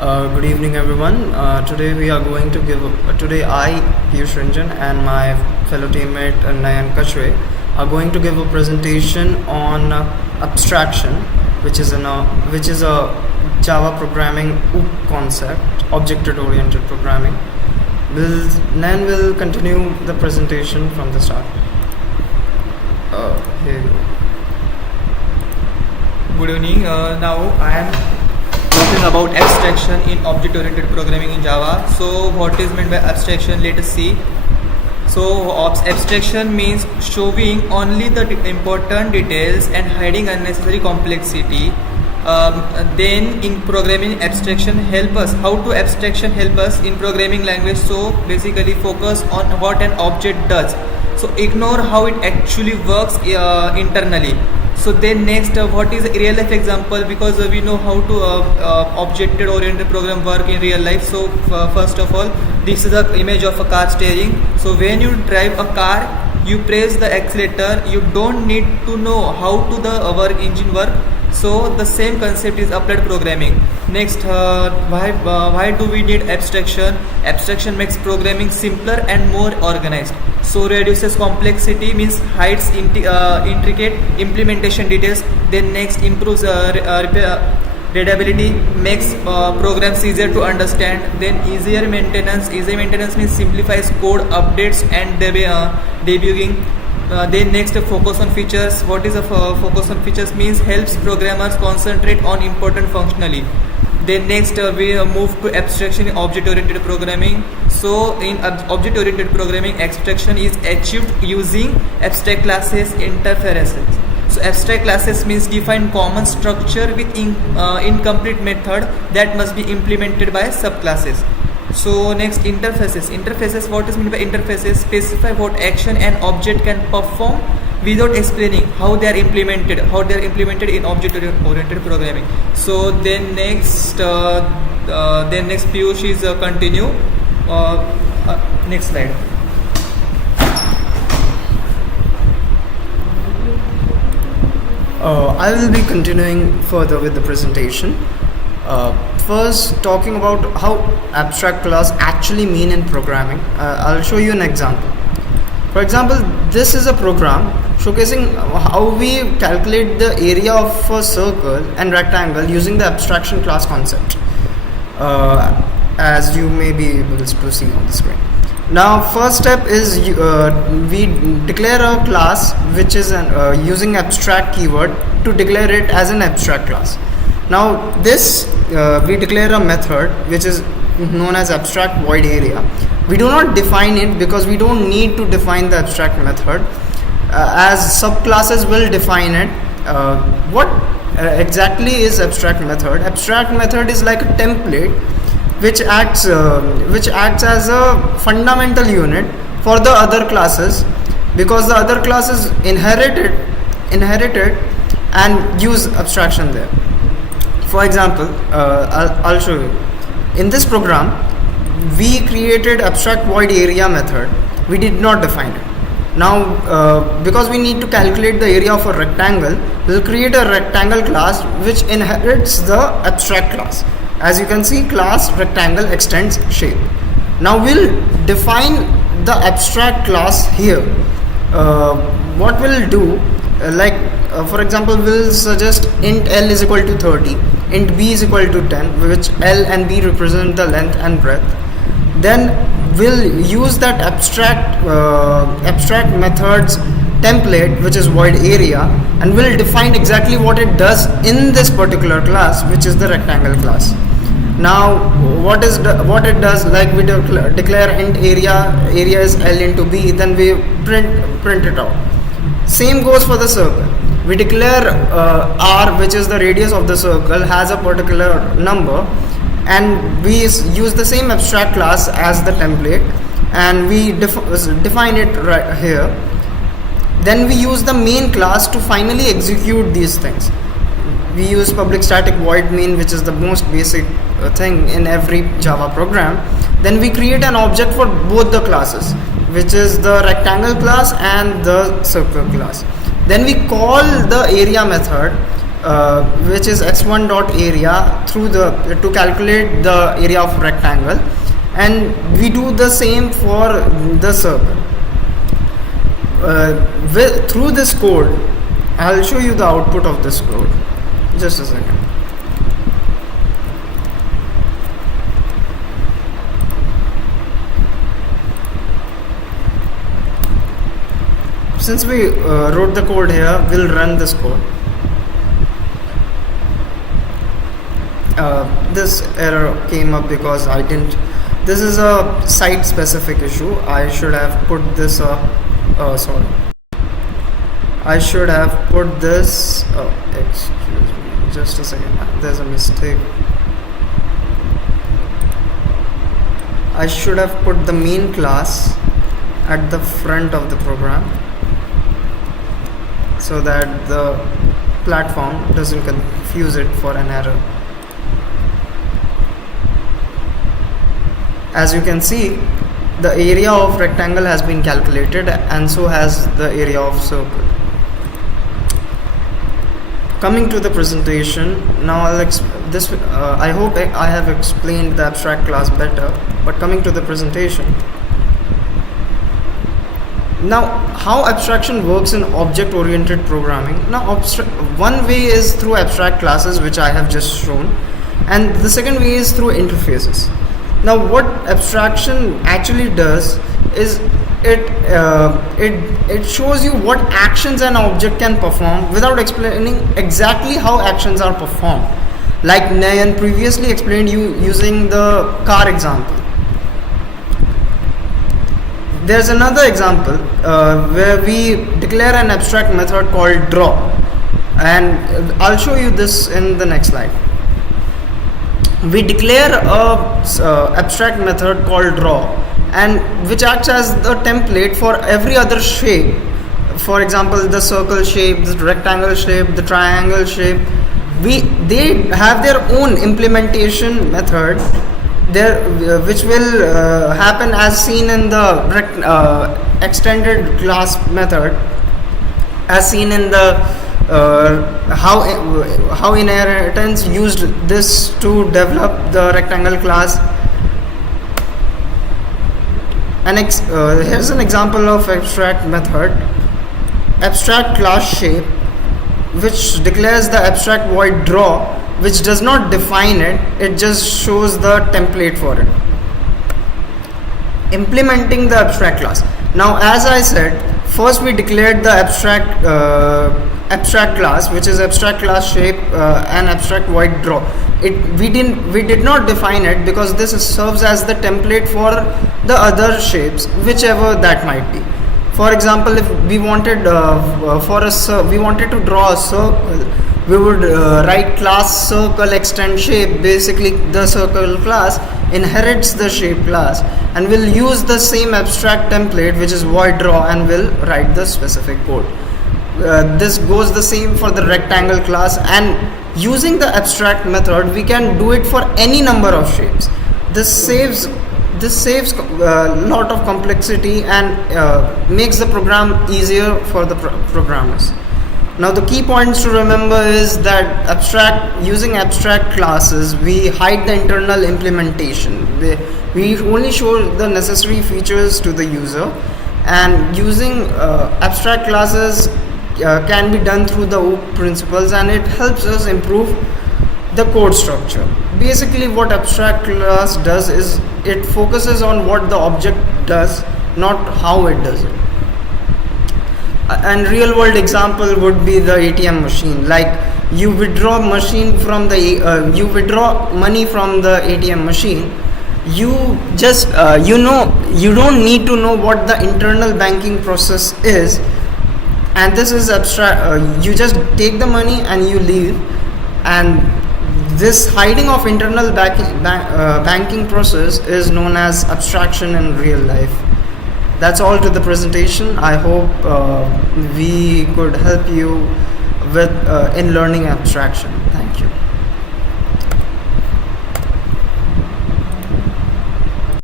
Good evening, everyone. Today I, Piyush Ranjan, and my fellow teammate Nayan Kachwe are going to give a presentation on abstraction, which is a Java programming concept, object-oriented programming. Nayan will continue the presentation from the start. Here you go. Good evening. Now I am talking about abstraction in object-oriented programming in Java. So what is meant by abstraction? Let us see. So abstraction means showing only the important details and hiding unnecessary complexity. Then in programming, abstraction help us. How to abstraction help us in programming language? So basically focus on what an object does. So ignore how it actually works internally. So then next, what is a real life example, because we know how to object oriented program work in real life. So first of all, this is an image of a car steering. So when you drive a car, you press the accelerator. You don't need to know how to the engine work. So the same concept is applied programming. Next, why do we need abstraction? Abstraction makes programming simpler and more organized. So reduces complexity, means hides intricate implementation details. Then next, improves readability, makes programs easier to understand. Then easier maintenance. Easier maintenance means simplifies code updates and debugging. Then next, focus on features. What is a focus on features? Means helps programmers concentrate on important functionality. Then next, we move to abstraction in object-oriented programming. So in object-oriented programming, abstraction is achieved using abstract classes interfaces. So abstract classes means define common structure with incomplete method that must be implemented by subclasses. So next, interfaces. Interfaces, what is meant by interfaces? Specify what action an object can perform without explaining how they are implemented, in object-oriented programming. So then next, Piyush is continue. Next slide. I will be continuing further with the presentation. First, talking about how abstract class actually mean in programming. I'll show you an example. For example, this is a program showcasing how we calculate the area of a circle and rectangle using the abstraction class concept, as you may be able to see on the screen. Now, first step is we declare a class which is using abstract keyword to declare it as an abstract class. Now this we declare a method which is known as abstract void area. We do not define it because we don't need to define the abstract method, as subclasses will define it. What exactly is abstract method? Abstract method is like a template which acts as a fundamental unit for the other classes, because the other classes inherited and use abstraction there. For example, I'll show you. In this program, we created abstract void area method. We did not define it. Now, because we need to calculate the area of a rectangle, we'll create a rectangle class which inherits the abstract class. As you can see, class rectangle extends shape. Now we'll define the abstract class here. What we'll do, for example, we'll suggest int L is equal to 30, int B is equal to 10, which L and B represent the length and breadth. Then we'll use that abstract methods template, which is void area, and we'll define exactly what it does in this particular class, which is the rectangle class. Now what it does, like we declare int area is L into B, then we print it out. Same goes for the circle. We declare R, which is the radius of the circle, has a particular number, and we use the same abstract class as the template, and we define it right here. Then we use the main class to finally execute these things. We use public static void main, which is the most basic thing in every Java program. Then we create an object for both the classes, which is the rectangle class and the circle class. Then we call the area method which is x1 dot area through the to calculate the area of rectangle, and we do the same for the circle. Through this code, I'll show you the output of this code. Just a second. Since we wrote the code here, we'll run this code. This error came up because I didn't. This is a site specific issue. I should have put this sorry. I should have put this. Excuse me. Just a second. There's a mistake. I should have put the main class at the front of the program, so that the platform doesn't confuse it for an error. As you can see, the area of rectangle has been calculated, and so has the area of circle. Coming to the presentation, now I hope I have explained the abstract class better, but coming to the presentation. Now, how abstraction works in object-oriented programming. Now, one way is through abstract classes, which I have just shown, and the second way is through interfaces. Now, what abstraction actually does is it shows you what actions an object can perform without explaining exactly how actions are performed. Like Nayan previously explained you using the car example. There's another example where we declare an abstract method called draw, and I'll show you this in the next slide. We declare a abstract method called draw, and which acts as the template for every other shape. For example, the circle shape, the rectangle shape, the triangle shape. They have their own implementation method there, which will happen as seen in the extended class method, as seen in the how inheritance used this to develop the rectangle class. And here's an example of abstract method, abstract class shape, which declares the abstract void draw, which does not define it, it just shows the template for it. Implementing the abstract class. Now, as I said, first we declared the abstract class, which is abstract class shape and abstract void draw. We did not define it because this serves as the template for the other shapes, whichever that might be. For example, if we wanted we wanted to draw a circle, we would write class circle extend shape. Basically, the circle class inherits the shape class, and we'll use the same abstract template, which is void draw, and we'll write the specific code. This goes the same for the rectangle class, and using the abstract method we can do it for any number of shapes. This saves a lot of complexity and makes the program easier for the programmers. Now, the key points to remember is that using abstract classes, we hide the internal implementation. We only show the necessary features to the user, and using abstract classes can be done through the OOP principles, and it helps us improve the code structure. Basically, what abstract class does is it focuses on what the object does, not how it does it. And real world example would be the ATM machine. Like, you withdraw money from the ATM machine. You just you don't need to know what the internal banking process is, and this is abstract. You just take the money and you leave, and this hiding of internal banking process is known as abstraction in real life. That's all to the presentation. I hope we could help you with in learning abstraction.